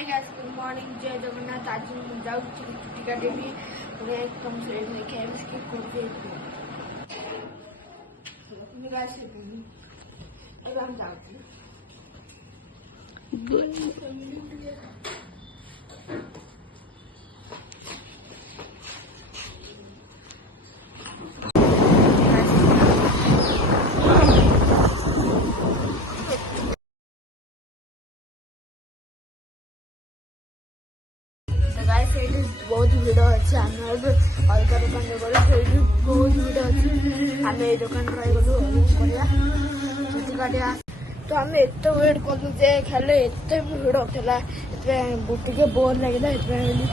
Hi guys, good morning. जय जगन्नाथ। आज मैं जाऊँ छुट्टी का दिन भी पूरे कम से नहीं खाए उसकी कोई मेरा से भी अब हम जाते हैं। ସେଇଠି ବହୁତ ଭିଡ଼ ଅଛି। ଆମେ ଏବେ ଅଲଗା ଦୋକାନରେ ଗଲୁ, ସେଇଠି ବହୁତ ଭିଡ଼ ଅଛି। ଆମେ ଏଇ ଦୋକାନରେ ରହିଗଲୁ କରିବା ଛୁଟିକାଟିଆ। ତ ଆମେ ଏତେ ୱେଟ୍ କଲୁ ଯେ ଖାଲି ଏତେ ଭିଡ଼ ଥିଲା, ସେଥିପାଇଁ ଟିକେ ବୋର୍ ଲାଗିଲା। ସେଥିପାଇଁ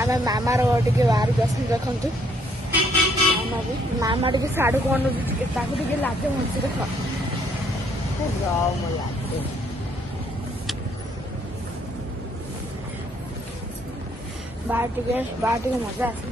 ଆମେ ମାମାର ଟିକେ ବାହାରକୁ ଆସିକି ଦେଖନ୍ତୁ। ମାମା ଟିକେ ସାଡ଼କୁ ଅନଉଛି, ଟିକେ ତାକୁ ଟିକେ ଲାଜ ମାରୁଛି। ଦେଖ ମୋ ଲାଜ बाहर टिके मजा आसे।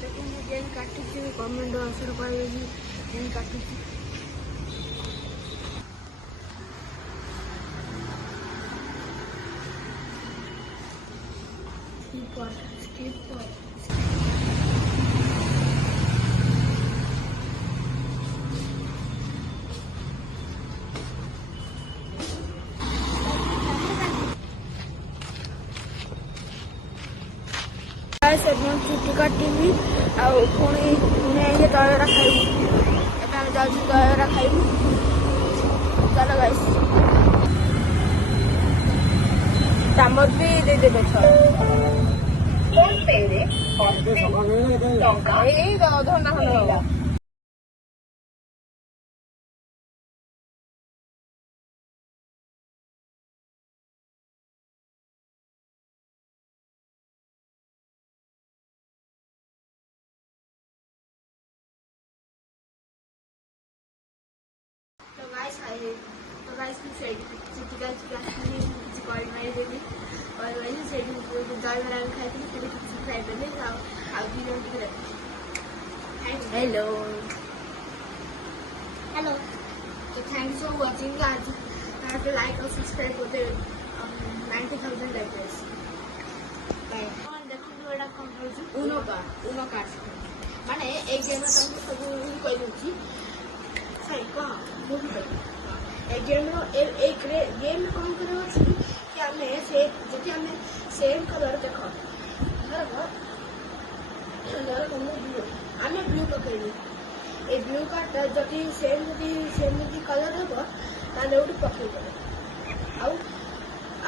देखो जेन काटुची गवर्नमेंट असर पाए जेन काटुची छुट्टी काटिबी पुणी दहीबरा खाइबू। एबे हम जाउछु दहीबरा खाइबू। चलो गाइस, दामर भी दे देबे छ फोन पे रे टंका ए अधघंटा खंड होला। तो गाइस मैं छुट्टी किसी कॉल मारी देवी और वैसे से दहीबरा खाई फ्राई कर हेलो हेलो। तो थैंक्स फॉर वॉचिंग। आज लाइक और सब्सक्राइब होते 90,000 लाइक्स। देखो एटा कौन कहूँ उनो कार्ड माने एक गेम तुमको सब कही दूसरी सही कह गेम गेम कौन कर कि आम से जब आम सेम कलर देख आम ब्लू पकड़ू ए ब्लू कार्डटा जदि सेम कलर हम ताले गोटे पकड़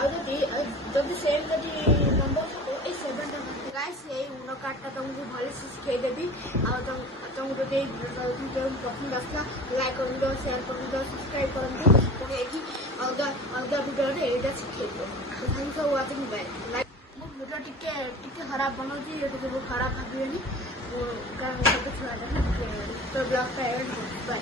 आदि सेम जदि नंबर सब ये 7 गाइस ये उनो कार्डटा तुमको भले शिखेदेवी। तुमको जब पसंद आसला लाइक कर शेयर कर सब्सक्राइब कर अलग भिडियो यहाँ शिखे। Thanks for watching. बाय। मो भिडियो टिके खराब बनाऊँगी, ये खराब भावे छुआ तो ब्लॉग। बाय।